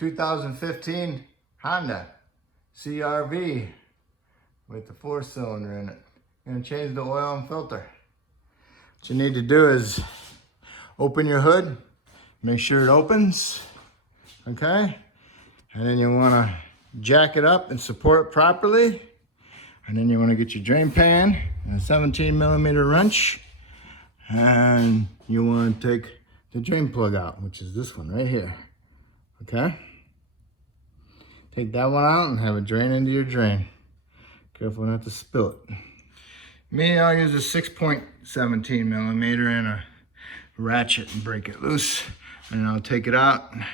2015 Honda CR-V with the 4-cylinder in it. Gonna change the oil and filter. What you need to do is open your hood, make sure it opens, okay? And then you wanna jack it up and support it properly. And then you wanna get your drain pan and a 17mm wrench. And you wanna take the drain plug out, which is this one right here, okay? Take that one out and have it drain into your drain. Careful not to spill it. Me, I'll use a 6.17mm and a ratchet and break it loose. And I'll take it out and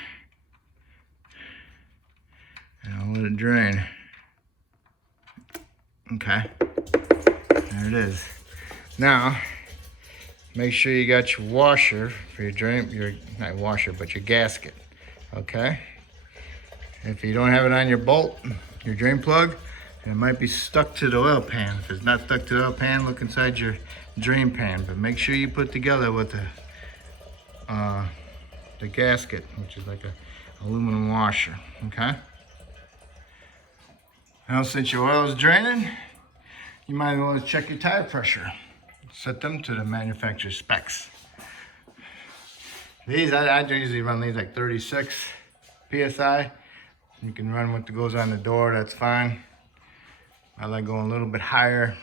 I'll let it drain. Okay, there it is. Now, make sure you got your washer for your drain, not washer, but your gasket, okay? If you don't have it on your bolt, your drain plug, it might be stuck to the oil pan. If it's not stuck to the oil pan, look inside your drain pan. But make sure you put together with the gasket, which is like a aluminum washer, okay? Now, since your oil is draining, you might want to check your tire pressure. Set them to the manufacturer's specs. These, I usually run these like 36 PSI. You can run what goes on the door, that's fine. I like going a little bit higher,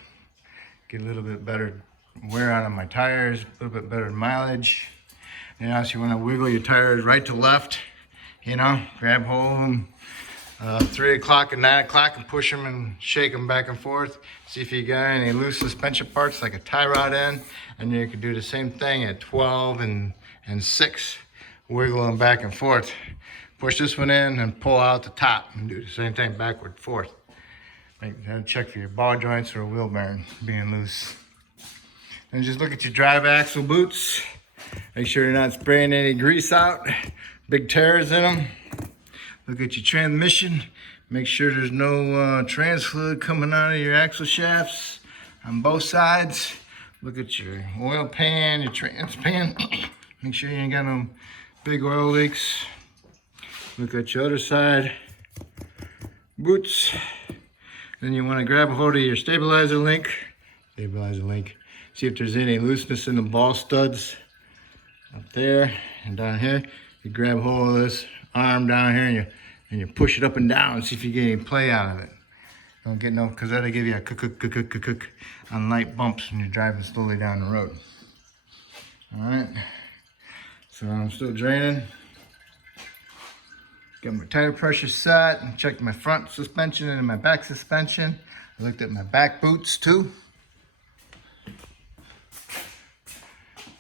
get a little bit better wear out of my tires, a little bit better mileage. And also you want to wiggle your tires right to left, you know, grab hold of them 3 o'clock and 9 o'clock and push them and shake them back and forth. See if you got any loose suspension parts like a tie rod end. And then you can do the same thing at 12 and 6, wiggle them back and forth. Push this one in and pull out the top and do the same thing backward, forth. Check for your ball joints or wheel bearing being loose. And just look at your drive axle boots. Make sure you're not spraying any grease out, big tears in them. Look at your transmission. Make sure there's no trans fluid coming out of your axle shafts on both sides. Look at your oil pan, your trans pan. Make sure you ain't got no big oil leaks. Look at your other side boots. Then you want to grab a hold of your stabilizer link. See if there's any looseness in the ball studs up there and down here. You grab hold of this arm down here and you push it up and down and see if you get any play out of it. Don't get no, because that'll give you a cook on light bumps when you're driving slowly down the road. All right, so I'm still draining. Got my tire pressure set and checked my front suspension and my back suspension. I looked at my back boots too.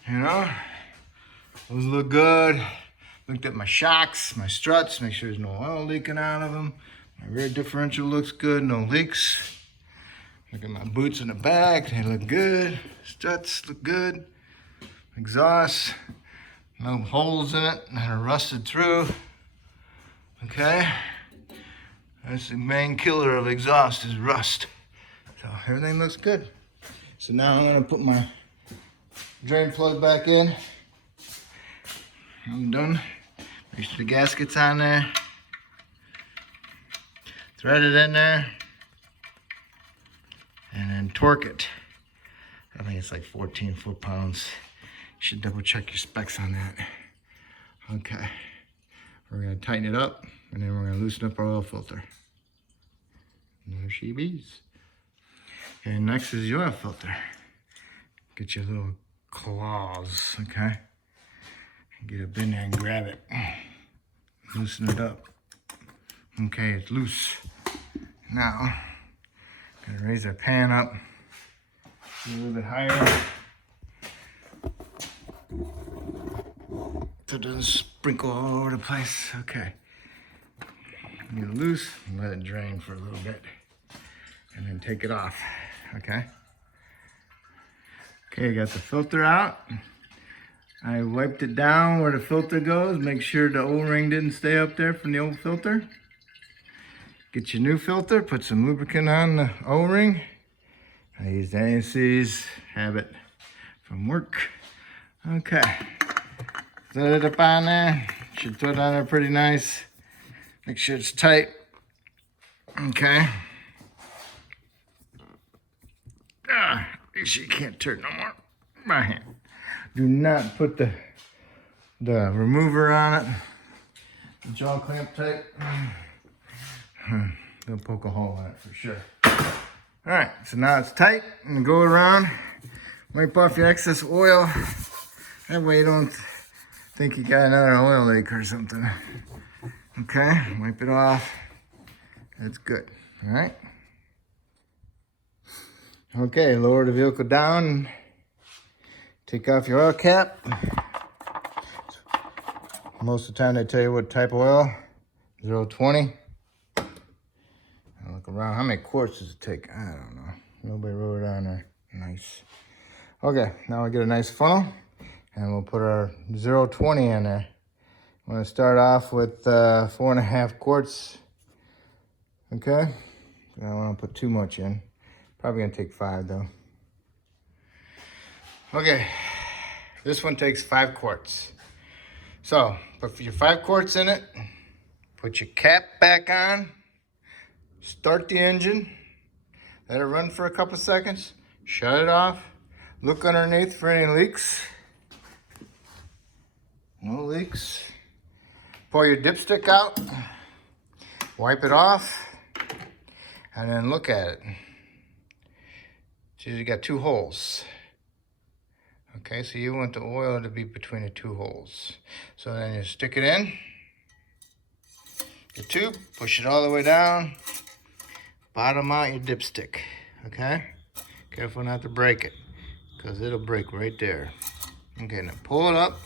You know, those look good. Looked at my shocks, my struts, make sure there's no oil leaking out of them. My rear differential looks good, no leaks. Look at my boots in the back, they look good. Struts look good. Exhaust, no holes in it, not rusted through. Okay, that's the main killer of exhaust is rust. So everything looks good. So now I'm gonna put my drain plug back in. I'm done. Make sure the gasket's on there. Thread it in there. And then torque it. I think it's like 14 foot-pounds. You should double check your specs on that. Okay. We're gonna tighten it up and then we're gonna loosen up our oil filter. And there she bees. Okay, next is your oil filter. Get your little claws, okay? Get up in there and grab it. Loosen it up. Okay, it's loose. Now, gonna raise our pan up a little bit higher. So it doesn't sprinkle all over the place. Okay. Get it loose and let it drain for a little bit. And then take it off. Okay. Okay, got the filter out. I wiped it down where the filter goes. Make sure the O-ring didn't stay up there from the old filter. Get your new filter, put some lubricant on the O-ring. I used ANSY's, have it from work. Okay, set it up on there. Should throw it on there pretty nice. Make sure it's tight. Okay. Make sure you can't turn no more. My hand. Do not put the remover on it. The jaw clamp type. Gonna poke a hole in it for sure. All right, so now it's tight, and go around, wipe off your excess oil. That way you don't think you got another oil leak or something. Okay, wipe it off. That's good. All right. Okay, lower the vehicle down. Take off your oil cap. Most of the time they tell you what type of oil. 020. Look around. How many quarts does it take? I don't know. Nobody wrote it on there. Nice. Okay, now we get a nice funnel, and we'll put our 020 in there. I'm going to start off with 4.5 quarts. Okay. I don't want to put too much in. Probably going to take 5 though. Okay. This one takes 5 quarts. So, put your 5 quarts in it. Put your cap back on. Start the engine, let it run for a couple seconds, shut it off, look underneath for any leaks. No leaks. Pour your dipstick out, wipe it off, and then look at it. See, you got 2 holes. Okay, so you want the oil to be between the 2 holes. So then you stick it in, your tube, push it all the way down. Bottom out your dipstick, okay? Careful not to break it, because it'll break right there. Okay, now pull it up,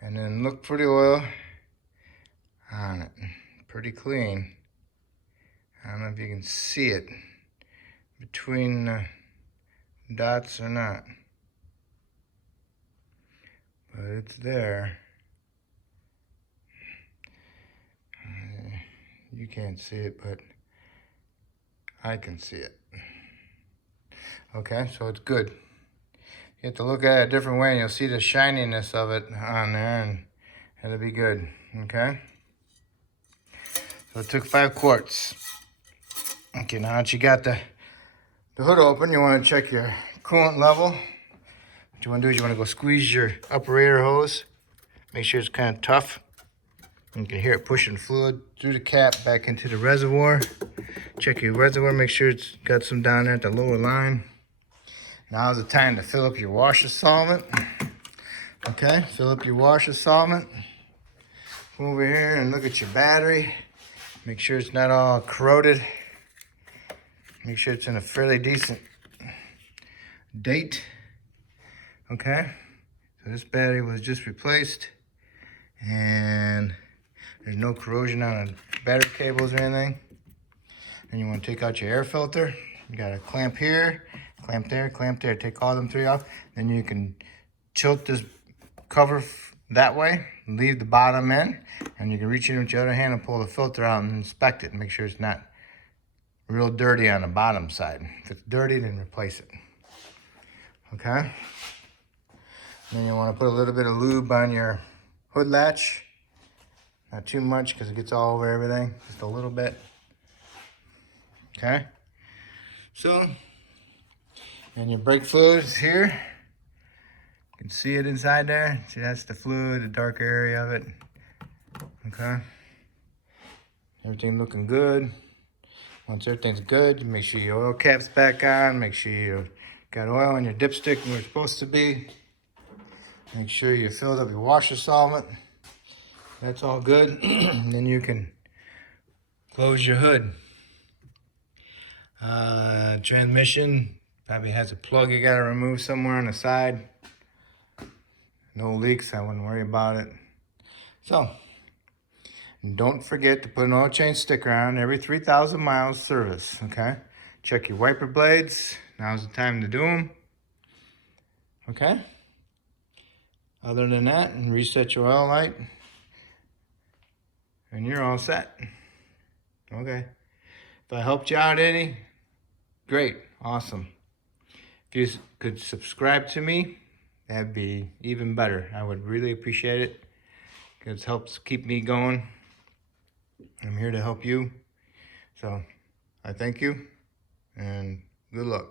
and then look for the oil on it. Pretty clean. I don't know if you can see it between the dots or not, but it's there. You can't see it, but I can see it. Okay, so it's good. You have to look at it a different way and you'll see the shininess of it on there, and it'll be good, okay? So it took 5 quarts. Okay, now that you got the hood open, you want to check your coolant level. What you want to do is you want to go squeeze your upper air hose. Make sure it's kind of tough. You can hear it pushing fluid through the cap back into the reservoir. Check your reservoir, make sure it's got some down there at the lower line. Now's the time to fill up your washer solvent. Okay, fill up your washer solvent. Come over here and look at your battery. Make sure it's not all corroded. Make sure it's in a fairly decent date. Okay, so this battery was just replaced, and there's no corrosion on the battery cables or anything. And you want to take out your air filter. You got a clamp here, clamp there, clamp there. Take all them 3 off. Then you can tilt this cover that way, leave the bottom in, and you can reach in with your other hand and pull the filter out and inspect it and make sure it's not real dirty on the bottom side. If it's dirty, then replace it. Okay? Then you want to put a little bit of lube on your hood latch. Not too much because it gets all over everything. Just a little bit. Okay? So, and your brake fluid is here. You can see it inside there. See, that's the fluid, the dark area of it. Okay? Everything looking good. Once everything's good, make sure your oil cap's back on. Make sure you got oil in your dipstick where it's supposed to be. Make sure you filled up your washer solvent. That's all good. And then you can close your hood. Transmission probably has a plug you gotta remove somewhere on the side. No leaks, I wouldn't worry about it. So, don't forget to put an oil change sticker on every 3,000 miles service, okay? Check your wiper blades. Now's the time to do them. Okay? Other than that, and reset your oil light, and you're all set. Okay. If I helped you out any, great, awesome. If you could subscribe to me, that'd be even better. I would really appreciate it. It helps keep me going. I'm here to help you. So I thank you and good luck.